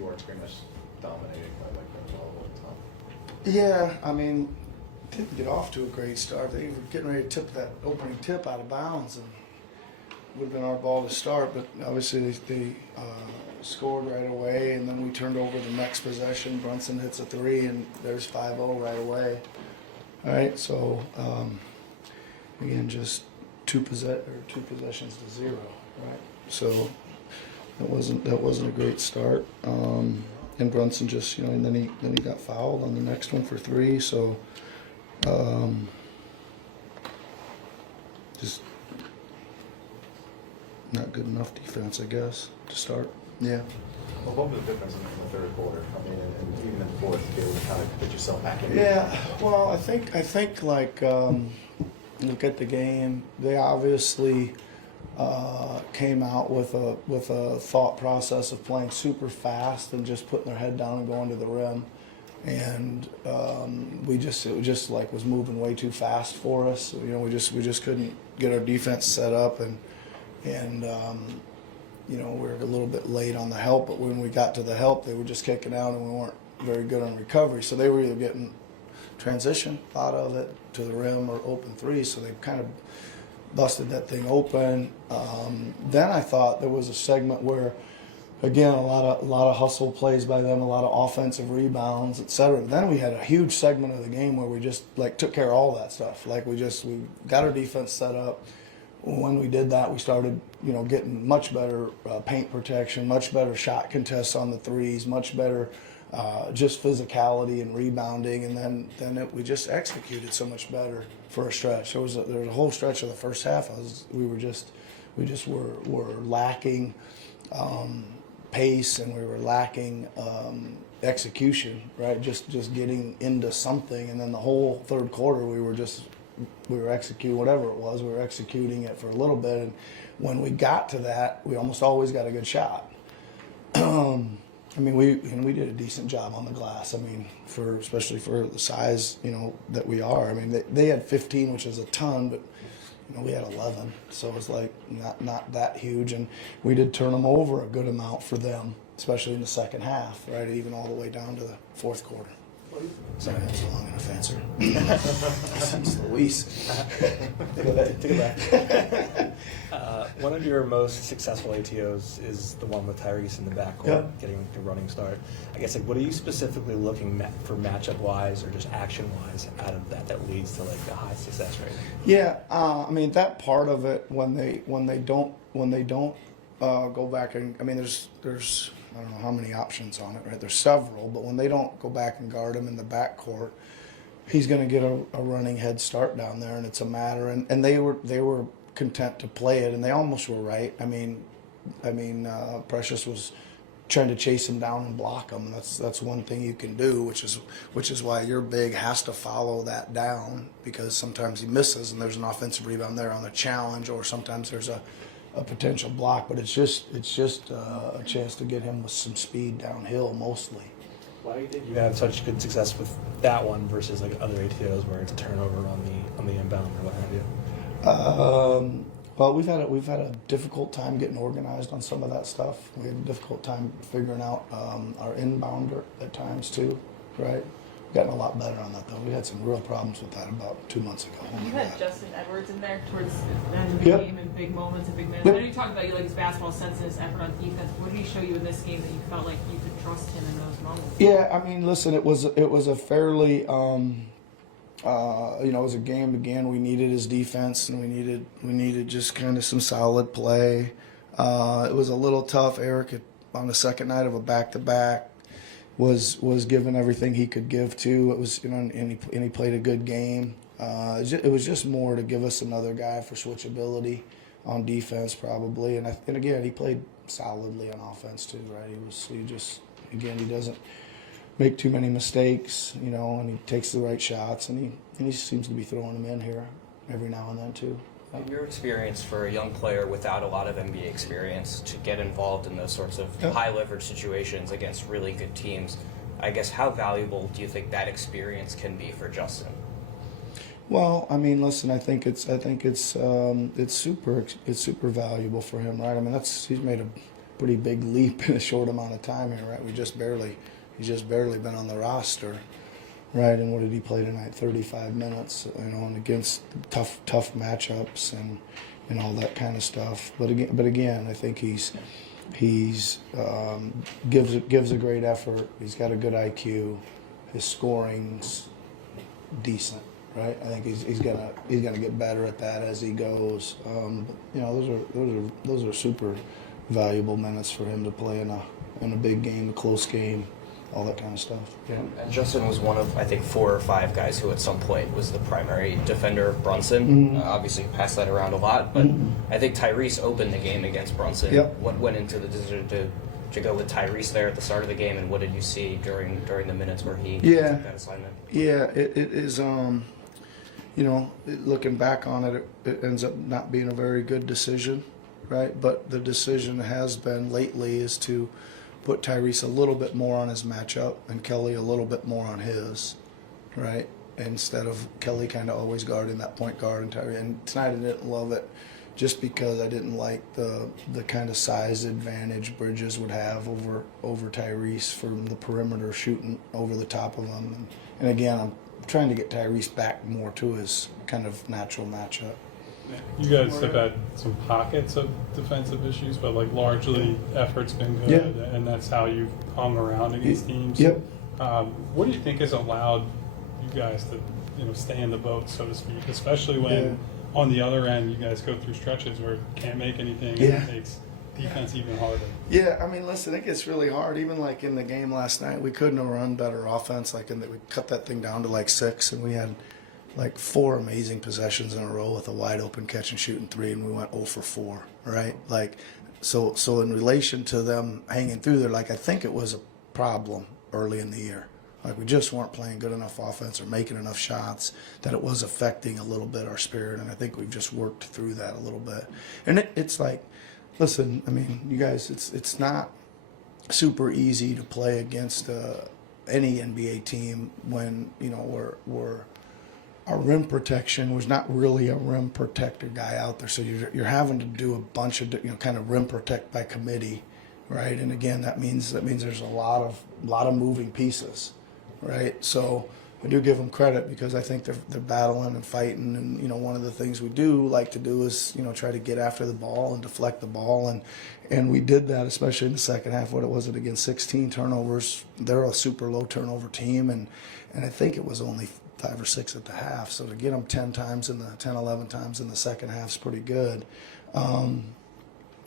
you weren't pretty much dominating by like that all the time. Yeah, I mean, didn't get off to a great start. They were getting ready to tip that opening tip out of bounds, and would have been our ball to start. But obviously they scored right away, and then we turned over the next possession. Brunson hits a three, and there's 5-0 right away. All right, so again, just two possessions to 0, right? So that wasn't a great start. And Brunson just, and then he got fouled on the next one for 3. So just not good enough defense, I guess, to start. Yeah. Well, what was the difference in the third quarter? I mean, and even in the fourth, to be able to kind of put yourself back in. Yeah. Well, I think like look at the game. They obviously came out with a thought process of playing super fast and just putting their head down and going to the rim. And it just like was moving way too fast for us. We just couldn't get our defense set up, and we were a little bit late on the help. But when we got to the help, they were just kicking out, and we weren't very good on recovery. So they were either getting transition out of it to the rim or open threes. So they kind of busted that thing open. Then I thought there was a segment where, again, a lot of hustle plays by them, a lot of offensive rebounds, etc. Then we had a huge segment of the game where we just like took care of all that stuff. Like we got our defense set up. When we did that, we started getting much better paint protection, much better shot contests on the threes, much better just physicality and rebounding, and then we just executed so much better for a stretch. There was a whole stretch of the first half. We were lacking pace, and we were lacking execution, right? Just getting into something, and then the whole third quarter we were executing whatever it was. We were executing it for a little bit, and when we got to that, we almost always got a good shot. I mean, we did a decent job on the glass. I mean, especially for the size, that we are. I mean, they had 15, which is a ton, but we had 11, so it was like not that huge, and we did turn them over a good amount for them, especially in the second half, right? Even all the way down to the fourth quarter. Sorry, that's a long enough answer. Since Luis. Take it back. One of your most successful ATOs is the one with Tyrese in the backcourt, getting a running start. I guess, what are you specifically looking for matchup-wise or just action-wise out of that leads to like a high success rate? Yeah, I mean that part of it when they don't go back and there's I don't know how many options on it, right? There's several, but when they don't go back and guard him in the backcourt, he's going to get a running head start down there, and it's a matter. And they were content to play it, and they almost were right. I mean, Precious was trying to chase him down and block him. And that's one thing you can do, which is why your big has to follow that down, because sometimes he misses and there's an offensive rebound there on the challenge, or sometimes there's a potential block, but it's just a chance to get him with some speed downhill mostly. Why do you think you have such good success with that one versus like other ATOs where it's a turnover on the inbound or what have you? Well, we've had a difficult time getting organized on some of that stuff. We had a difficult time figuring out our inbounder at times too, right? Gotten a lot better on that though. We had some real problems with that about 2 months ago. You had Justin Edwards in there towards the end of the game in big moments and big minutes. I know you talked about you like his basketball sense and his effort on defense. What did he show you in this game that you felt like you could trust him in those moments? Yeah, I mean, listen, it was a fairly it was a game again. We needed his defense, and we needed just kind of some solid play. It was a little tough. Eric on the second night of a back-to-back was given everything he could give to. It was and he played a good game. It was just more to give us another guy for switchability on defense probably, and again he played solidly on offense too, right? He doesn't make too many mistakes, and he takes the right shots, and he seems to be throwing them in here every now and then too. In your experience for a young player without a lot of NBA experience to get involved in those sorts of high leverage situations against really good teams, I guess how valuable do you think that experience can be for Justin? Well, I mean, listen, I think it's super valuable for him, right? I mean, he's made a pretty big leap in a short amount of time here, right? He's just barely been on the roster, right? And what did he play tonight? 35 minutes, and against tough matchups and all that kind of stuff. But again, I think he's gives a great effort. He's got a good IQ. His scoring's decent, right? I think he's gonna get better at that as he goes. Those are super valuable minutes for him to play in a big game, a close game, all that kind of stuff. Yeah. And Justin was one of, I think, 4 or 5 guys who at some point was the primary defender of Brunson. Obviously, he passed that around a lot, but I think Tyrese opened the game against Brunson. Yep. What went into the decision to go with Tyrese there at the start of the game, and what did you see during the minutes where he took that assignment? Yeah, it is. Looking back on it, it ends up not being a very good decision, right? But the decision has been lately is to put Tyrese a little bit more on his matchup and Kelly a little bit more on his, right? Instead of Kelly kind of always guarding that point guard and Tyrese. And tonight I didn't love it just because I didn't like the kind of size advantage Bridges would have over Tyrese from the perimeter shooting over the top of him. And again, I'm trying to get Tyrese back more to his kind of natural matchup. You guys have had some pockets of defensive issues, but largely effort's been good, and that's how you've hung around against teams. Yep. What do you think has allowed you guys to stay in the boat, so to speak, especially when on the other end you guys go through stretches where you can't make anything and it makes defense even harder? Yeah, I mean, listen, it gets really hard. Even in the game last night, we couldn't have run better offense. We cut that thing down to 6, and we had 4 amazing possessions in a row with a wide open catch and shooting 3, and we went 0 for 4, right? So in relation to them hanging through there, I think it was a problem early in the year. We just weren't playing good enough offense or making enough shots that it was affecting a little bit our spirit, and I think we've just worked through that a little bit. And it's listen, I mean, you guys, it's not super easy to play against any NBA team when we're our rim protection was not really a rim protector guy out there, so you're having to do a bunch of kind of rim protect by committee, right? And again, that means there's a lot of moving pieces, right? So I do give them credit because I think they're battling and fighting, and one of the things we do like to do is try to get after the ball and deflect the ball, and we did that especially in the second half. What was it against 16 turnovers? They're a super low turnover team, and I think it was only 5 or 6 at the half. So to get them 11 times in the second half is pretty good.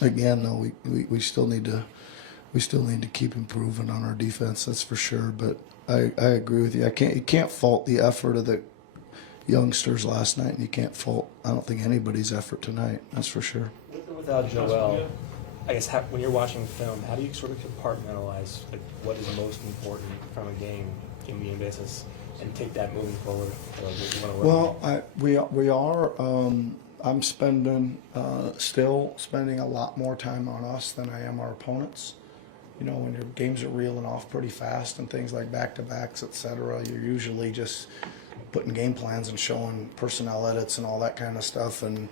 Again, though, we still need to keep improving on our defense. That's for sure. But I agree with you. You can't fault the effort of the youngsters last night, and you can't fault, I don't think, anybody's effort tonight. That's for sure. With or without Joel, I guess when you're watching film, how do you sort of compartmentalize what is most important from a game basis and take that moving forward? Well, we are. I'm still spending a lot more time on us than I am our opponents. When your games are reeling off pretty fast and things like back-to-backs, et cetera, you're usually just putting game plans and showing personnel edits and all that kind of stuff. And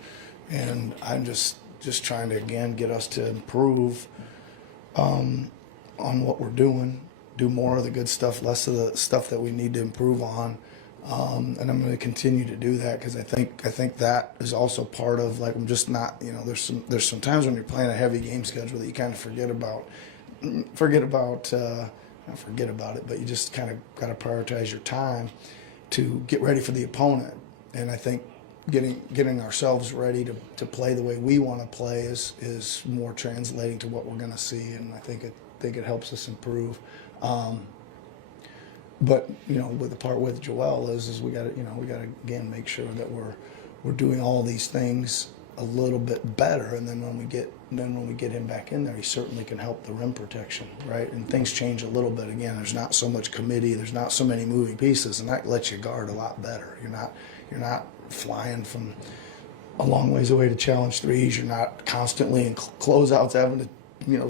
I'm just trying to, again, get us to improve on what we're doing, do more of the good stuff, less of the stuff that we need to improve on. And I'm going to continue to do that because I think that is also part of, I'm just not, there's some times when you're playing a heavy game schedule that you kind of forget about it, but you just kind of got to prioritize your time to get ready for the opponent. And I think getting ourselves ready to play the way we want to play is more translating to what we're going to see, and I think it helps us improve. But with the part with Joel is we got to again make sure that we're doing all these things a little bit better, and then when we get him back in there, he certainly can help the rim protection, right? And things change a little bit. Again, there's not so much committee, there's not so many moving pieces, and that lets you guard a lot better. You're not flying from a long ways away to challenge threes. You're not constantly in closeouts having to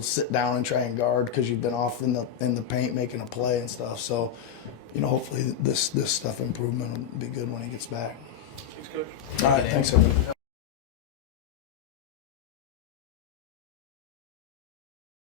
sit down and try and guard because you've been off in the paint making a play and stuff. So hopefully this stuff improvement will be good when he gets back. Thanks, Coach. All right, thanks everybody.